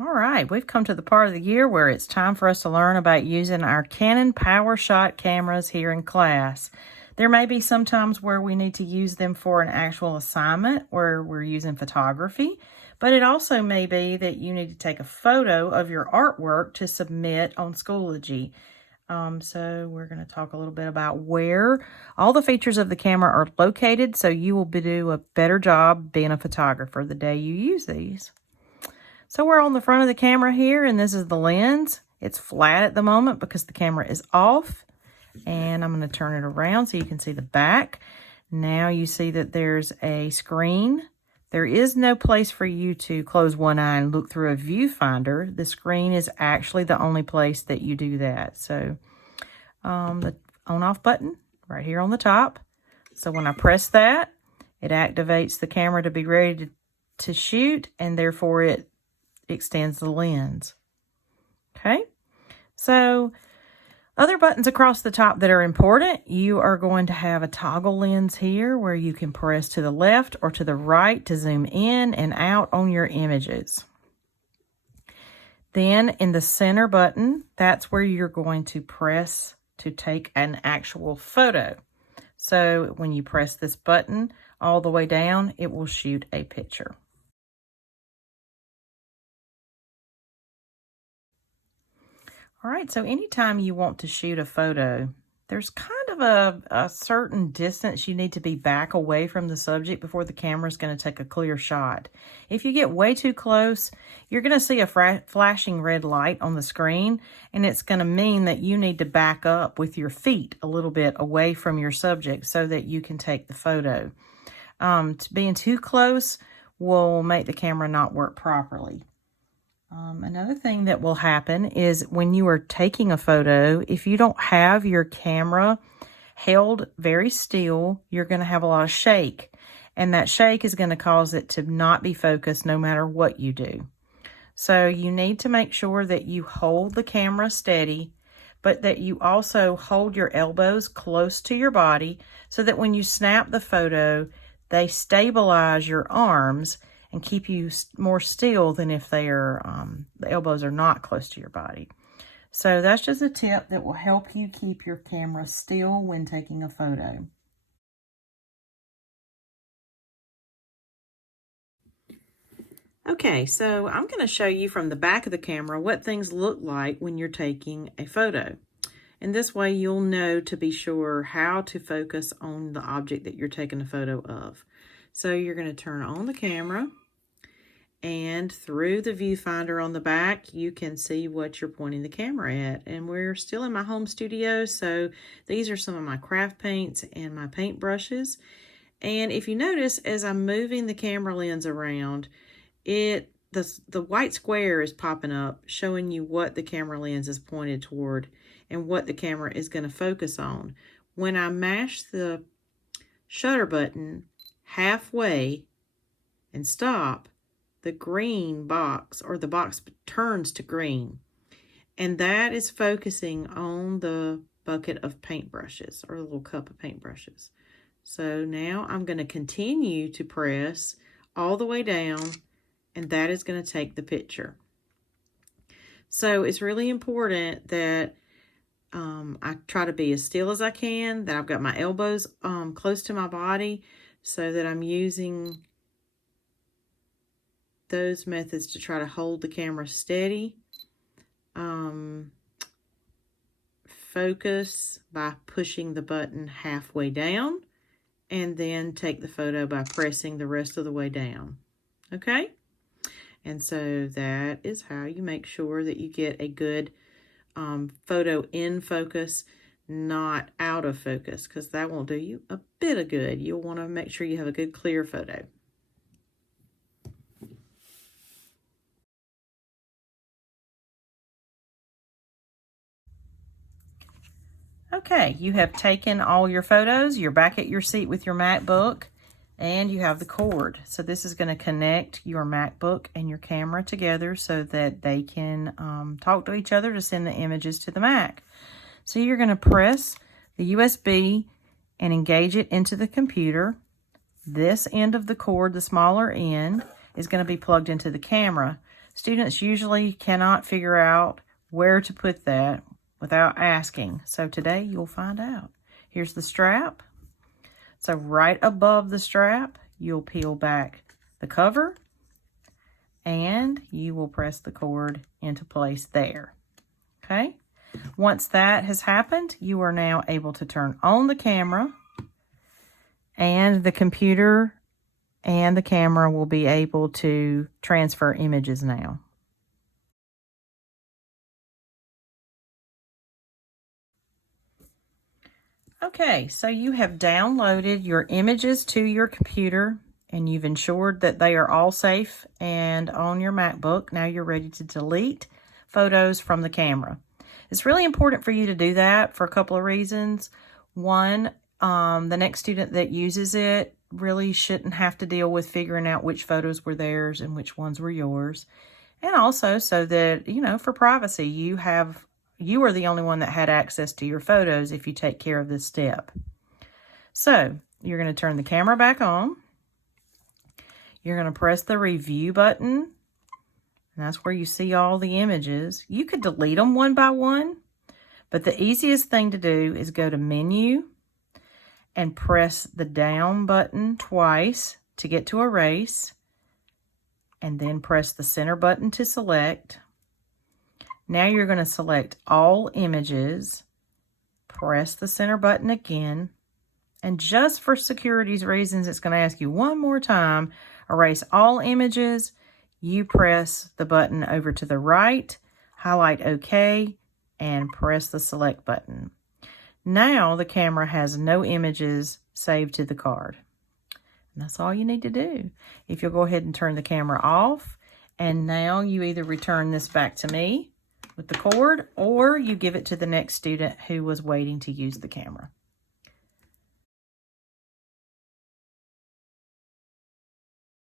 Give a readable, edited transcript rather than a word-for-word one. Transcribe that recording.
All right, we've come to the part of the year where it's time for us to learn about using our Canon Powershot cameras here in class. There may be some times where we need to use them for an actual assignment where we're using photography, but it also may be that you need to take a photo of your artwork to submit on Schoology. So we're going to talk a little bit about where all the features of the camera are located so you will do a better job being a photographer the day you use these. So we're on the front of the camera here, and this is the lens. It's flat at the moment because the camera is off. And I'm going to turn it around so you can see the back. Now you see that there's a screen. There is no place for you to close one eye and look through a viewfinder. The screen is actually the only place that you do that. So the on-off button right here on the top. So when I press that, it activates the camera to be ready to shoot, and therefore it extends the lens. Okay, so other buttons across the top that are important, you are going to have a toggle lens here where you can press to the left or to the right to zoom in and out on your images. Then in the center button, that's where you're going to press to take an actual photo. So when you press this button all the way down, it will shoot a picture. All right, so anytime you want to shoot a photo, there's kind of a certain distance you need to be back away from the subject before the camera is going to take a clear shot. If you get way too close, you're going to see a flashing red light on the screen, and it's going to mean that you need to back up with your feet a little bit away from your subject so that you can take the photo. Being too close will make the camera not work properly. Another thing that will happen is when you are taking a photo, if you don't have your camera held very still, you're going to have a lot of shake. And that shake is going to cause it to not be focused no matter what you do. So you need to make sure that you hold the camera steady, but that you also hold your elbows close to your body so that when you snap the photo, they stabilize your arms and keep you more still than if they are, the elbows are not close to your body. So that's just a tip that will help you keep your camera still when taking a photo. Okay, so I'm going to show you from the back of the camera what things look like when you're taking a photo. And this way you'll know to be sure how to focus on the object that you're taking a photo of. So you're going to turn on the camera, and through the viewfinder on the back, you can see what you're pointing the camera at. And we're still in my home studio, so these are some of my craft paints and my paint brushes. And if you notice, as I'm moving the camera lens around, the white square is popping up, showing you what the camera lens is pointed toward and what the camera is going to focus on. When I mash the shutter button halfway and stop, the green box, or the box turns to green, and that is focusing on the bucket of paintbrushes, or a little cup of paintbrushes. So now I'm going to continue to press all the way down, and that is going to take the picture. So it's really important that I try to be as still as I can, that I've got my elbows close to my body, so that I'm using those methods to try to hold the camera steady. Focus by pushing the button halfway down, and then take the photo by pressing the rest of the way down. Okay? And so that is how you make sure that you get a good photo in focus, not out of focus, because that won't do you a bit of good. You'll want to make sure you have a good clear photo. Okay, you have taken all your photos. You're back at your seat with your MacBook, and you have the cord. So this is going to connect your MacBook and your camera together so that they can talk to each other to send the images to the Mac. So you're going to press the USB and engage it into the computer. This end of the cord, the smaller end, is going to be plugged into the camera. Students usually cannot figure out where to put that without asking. So today you'll find out. Here's the strap. So right above the strap, you'll peel back the cover and you will press the cord into place there. Okay? Once that has happened, you are now able to turn on the camera, and the computer and the camera will be able to transfer images now. Okay, so you have downloaded your images to your computer and you've ensured that they are all safe and on your MacBook. Now you're ready to delete photos from the camera. It's really important for you to do that for a couple of reasons. One, the next student that uses it really shouldn't have to deal with figuring out which photos were theirs and which ones were yours. And also so that, you know, for privacy, you are the only one that had access to your photos if you take care of this step. So you're going to turn the camera back on. You're going to press the review button. And that's where you see all the images. You could delete them one by one, but the easiest thing to do is go to Menu and press the down button twice to get to erase, and then press the center button to select. Now you're going to select all images, press the center button again, and just for security's reasons, it's going to ask you one more time, erase all images. You press the button over to the right, highlight OK, and press the select button. Now the camera has no images saved to the card. And that's all you need to do. If you'll go ahead and turn the camera off, and now you either return this back to me with the cord, or you give it to the next student who was waiting to use the camera.